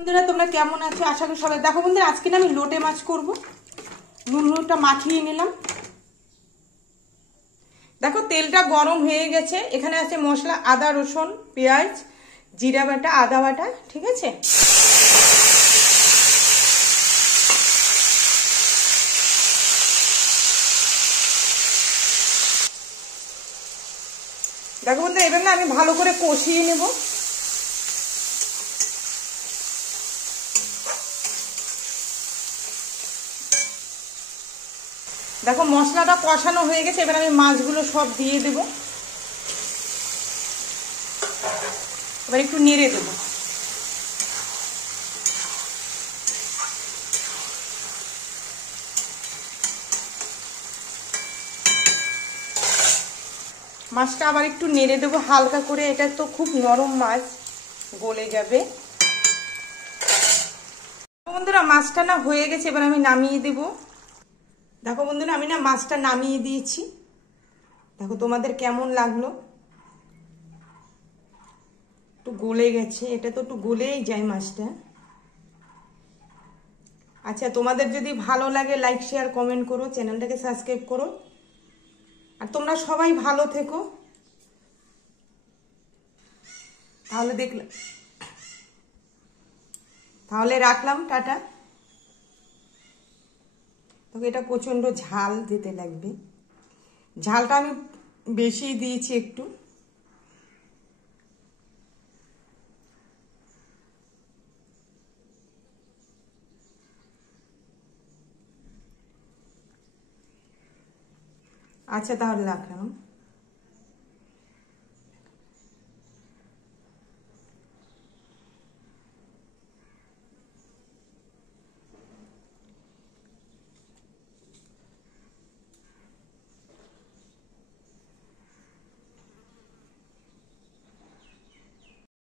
বন্ধুরা তোমরা কেমন আছো? আশা করি সবাই। দেখো বন্ধুরা আজকে না আমি লোটে মাছ করব। নুনটা মাখিয়ে নিলাম। দেখো তেলটা গরম হয়ে গেছে। এখানে আছে মশলা, আদা রসুন পেঁয়াজ জিরা বাটা আদা বাটা, ঠিক আছে। দেখো বন্ধুরা এবার না আমি ভালো করে কষিয়ে নেব। দেখো মশলাটা কষানো হয়ে গেছে। এবার আমি মাছগুলো সব দিয়ে দেব। এবার একটু নেড়ে দেব। মাছটা আবার একটু নেড়ে দেবো হালকা করে। এটা তো খুব নরম মাছ, গলে যাবে। বন্ধুরা মাছটা না হয়ে গেছে, এবার আমি নামিয়ে দেব। দেখো বন্ধুরা আমি না মাছটা নামিয়ে দিয়েছি। দেখো তোমাদের কেমন লাগলো? একটু গলে গেছে, এটা তো একটু গলেই যায় মাছটা। আচ্ছা তোমাদের যদি ভালো লাগে লাইক শেয়ার কমেন্ট করো, চ্যানেলটাকে সাবস্ক্রাইব করো। আর তোমরা সবাই ভালো থেকো। তাহলে রাখলাম, টাটা। তবে এটা প্রচন্ড ঝাল দিতে লাগবে। ঝালটা আমি বেশি দিয়েছি একটু। আচ্ছা তাহলে রাখলাম।